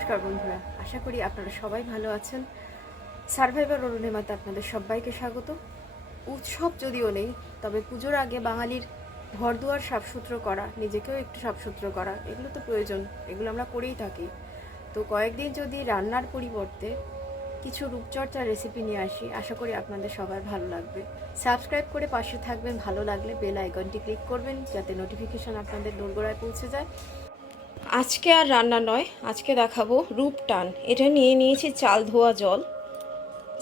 নমস্কার বন্ধুরা, আশা করি আপনারা সবাই ভালো আছেন। সার্ভাইভার অরুণিমাতে আপনাদের সবাইকে স্বাগত। উৎসব যদিও নেই, তবে পুজোর আগে বাঙালির ঘরদুয়ার সাফসুতরো করা, নিজেকেও একটু সাফসুতরো করা, এগুলো তো প্রয়োজন, এগুলো আমরা করেই থাকি। তো কয়েকদিন যদি রান্নার পরিবর্তে কিছু রূপচর্চার রেসিপি নিয়ে আসি, আশা করি আপনাদের সবার ভালো লাগবে। সাবস্ক্রাইব করে পাশে থাকবেন, ভালো লাগলে বেল আইকনটি ক্লিক করবেন যাতে নোটিফিকেশান আপনাদের দোরগোড়ায় পৌঁছে যায়। আজকে আর রান্না নয়, আজকে দেখাবো রূপটান। এটা নিয়ে নিয়েছি চাল ধোয়া জল।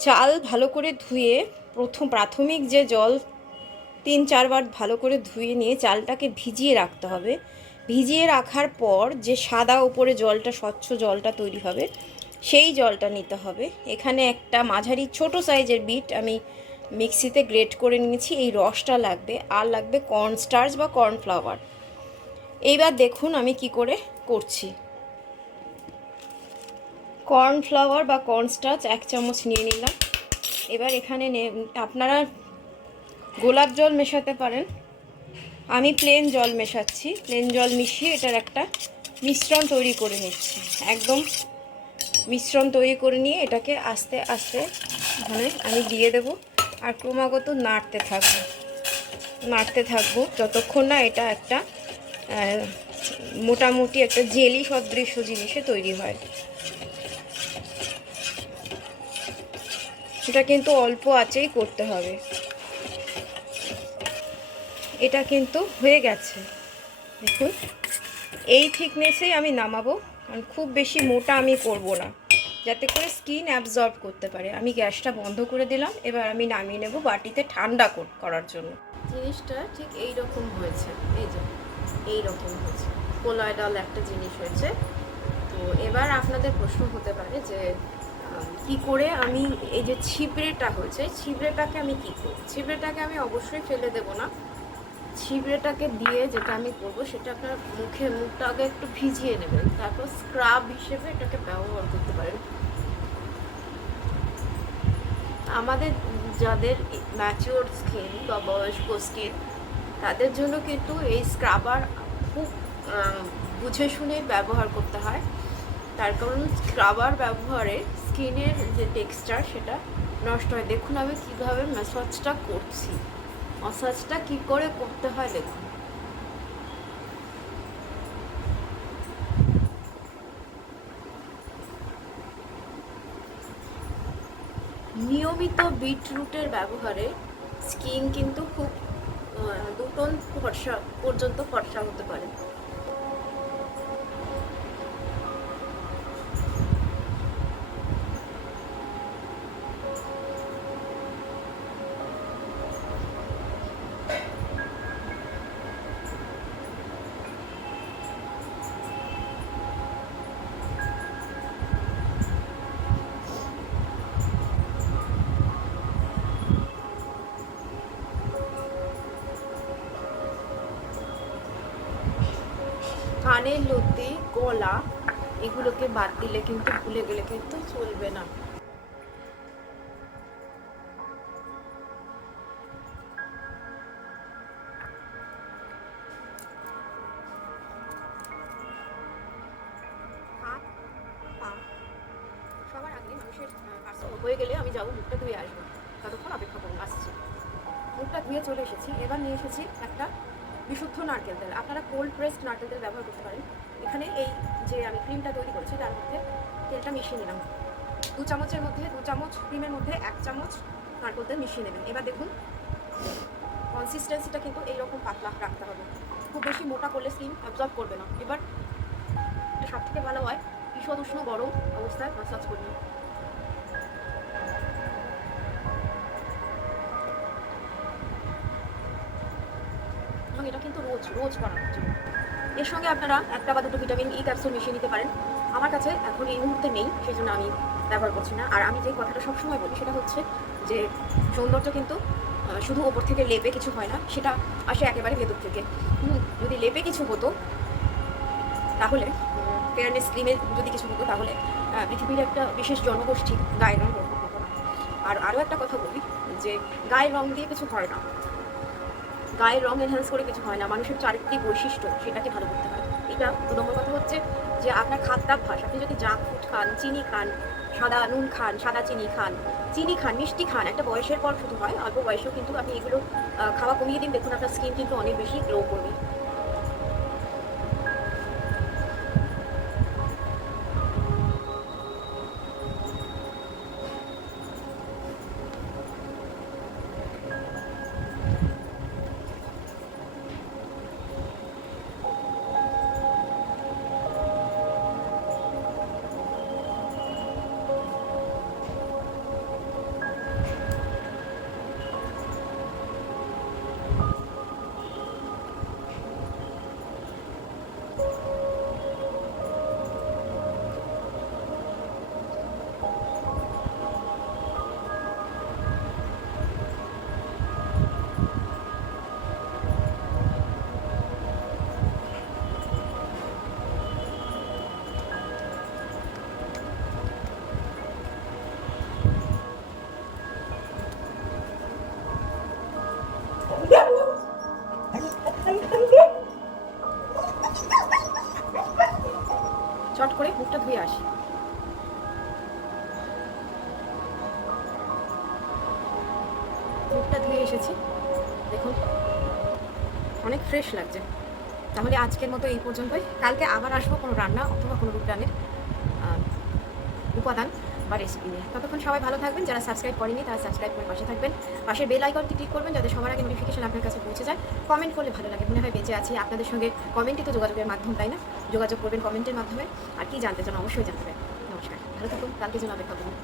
চাল ভালো করে ধুয়ে প্রাথমিক যে জল 3-4 বার ভালো করে ধুয়ে নিয়ে চালটাকে ভিজিয়ে রাখতে হবে। ভিজিয়ে রাখার পর যে সাদা উপরে জলটা, স্বচ্ছ জলটা তৈরি হবে, সেই জলটা নিতে হবে। এখানে একটা মাঝারি ছোট সাইজের বিট আমি মিক্সিতে গ্রেট করে নিয়েছি। এই রসটা লাগবে, আর লাগবে কর্নস্টার্চ বা কর্নফ্লাওয়ার। এইবার দেখুন আমি কি করে করছি। কর্নফ্লাওয়ার বা কর্নস্টার্চ 1 চামচ নিয়ে নিলাম। এবার এখানে আপনারা গোলাপ জল মেশাতে পারেন, আমি প্লেন জল মেশাচ্ছি। প্লেন জল মিশিয়ে এটার একটা মিশ্রণ তৈরি করে নিচ্ছি। একদম মিশ্রণ তৈরি করে নিয়ে এটাকে আস্তে আস্তে আমি দিয়ে দেব, আর ক্রমাগত নাড়তে থাকবো যতক্ষণ না এটা একটা মোটামুটি একটা জেলি সদৃশ্য জিনিসে তৈরি হয়। এটা কিন্তু অল্প আঁচেই করতে হবে। এটা কিন্তু হয়ে গেছে, দেখুন এই থিকনেসেই আমি নামাবো, কারণ খুব বেশি মোটা আমি করব না, যাতে করে স্কিন অ্যাবজর্ব করতে পারে। আমি গ্যাসটা বন্ধ করে দিলাম। এবার আমি নামিয়ে নেব বাটিতে ঠান্ডা করার জন্য। জিনিসটা ঠিক এই রকম হয়েছে, এই যে এই রকম হয়েছে, কোলয়েডাল একটা জিনিস হয়েছে। তো এবার আপনাদের প্রশ্ন হতে পারে যে কি করে আমি এই যে ছিবড়েটা হয়েছে, ছিবড়েটাকে আমি কি করব? ছিবড়েটাকে আমি অবশ্যই ফেলে দেব না। ছিবড়েটাকে দিয়ে যেটা আমি করবো সেটা আপনার মুখটা আগে একটু ভিজিয়ে নেবেন, তারপর স্ক্রাব হিসেবে এটাকে ব্যবহার করতে পারেন। আমাদের যাদের ম্যাচিওর স্কিন বা বয়স্ক স্কিন, তাদের জন্য কিন্তু এই স্ক্রাবার খুব বুঝে শুনে ব্যবহার করতে হয়। তার কারণ স্ক্রাবার ব্যবহারে স্কিনের যে টেক্সচার সেটা নষ্ট হয়। দেখুন আমি কীভাবে ম্যাসাজটা করছি, ম্যাসাজটা কী করে করতে হয় দেখুন। নিয়মিত বিটরুটের ব্যবহারে স্কিন কিন্তু খুব 2 টোন ফর্সা পর্যন্ত ফর্সা হতে পারে। কানের লতি, গলা, এগুলোকে বাদ দিলে কিন্তু, ভুলে গেলে কিন্তু চলবে না। সবার আগে মানুষের হয়ে গেলে আমি যাবো মুখটা ধুয়ে আসবো, ততক্ষণ অপেক্ষা করুন, আসছি। মুখটা ধুয়ে চলে এসেছি। এবার নিয়ে এসেছি একটা বিশুদ্ধ নারকেল তেল। আপনারা কোল্ড প্রেসড নারকেল তেল ব্যবহার করতে পারেন। এখানে এই যে আমি ক্রিমটা তৈরি করেছি তার মধ্যে তেলটা মিশিয়ে নিলাম। 2 চামচের মধ্যে 2 চামচ ক্রিমের মধ্যে 1 চামচ নারকেল তেল মিশিয়ে নেবেন। এবার দেখুন কনসিস্টেন্সিটা কিন্তু এইরকম পাতলা রাখতে হবে, খুব বেশি মোটা করলে স্কিন অ্যাবজর্ব করবে না। এবার এটা সব থেকে ভালো হয় ঈষৎ উষ্ণ গরম অবস্থায় ম্যাসাজ করলে। এবং এটা কিন্তু রোজ করার জন্য। এর সঙ্গে আপনারা 1 বা 2 ভিটামিন ই ক্যাপসুল মিশিয়ে নিতে পারেন। আমার কাছে এখন এই মুহূর্তে নেই, সেই জন্য আমি ব্যবহার করছি না। আর আমি যে কথাটা সবসময় বলি সেটা হচ্ছে যে সৌন্দর্য কিন্তু শুধু ওপর থেকে লেপে কিছু হয় না, সেটা আসে একেবারে ভেতর থেকে। যদি লেপে কিছু হতো, তাহলে ফেয়ারনেস ক্রিমে যদি কিছু হতো, তাহলে পৃথিবীর একটা বিশেষ জনগোষ্ঠী গায়ের রঙ হতো না। আর আরও একটা কথা বলি যে গায়ের রঙ দিয়ে কিছু হয় না, গায়ের রঙ এনহ্যান্স করে কিছু হয় না। মানুষের চারিত্রিক বৈশিষ্ট্য সেটাকে ভালো করতে হয়। এটা 2 নম্বর কথা হচ্ছে যে আপনার খাদ্যাভ্যাস, আপনি যদি জাঙ্ক ফুড খান, চিনি খান, সাদা নুন খান, সাদা চিনি খান, চিনি খান, মিষ্টি খান, একটা বয়সের পর শুধু হয়, অল্প বয়সেও কিন্তু আপনি এগুলো খাওয়া কমিয়ে দিন, দেখুন আপনার স্কিন কিন্তু অনেক বেশি গ্লো করবে। চট করে মুখটা ধুয়ে আসি। মুখটা ধুয়ে এসেছি, দেখুন অনেক ফ্রেশ লাগছে। তাহলে আজকের মতো এই পর্যন্তই। কালকে আবার আসবো কোনো রান্না অথবা কোনো রূপদানের উপাদান বা রেসিপি নিয়ে। ততক্ষণ সবাই ভালো থাকবেন। যারা সাবস্ক্রাইব করেনি তারা সাবস্ক্রাইব করে পাশে থাকবেন। পাশের বেল আইকনটি ক্লিক করবেন যাতে সবার আগে নোটিফিকেশন আপনার কাছে পৌঁছে যায়। কমেন্ট করলে ভালো লাগে, মনে হয় বেঁচে আছি। আপনাদের সঙ্গে কমেন্টই তো যোগাযোগের মাধ্যম, তাই না? যোগাযোগ করবেন কমেন্টের মাধ্যমে। আর কি জানতে চান অবশ্যই জানাবেন। নমস্কার, ভালো থাকুন, কালকে জন্য অপেক্ষা করুন।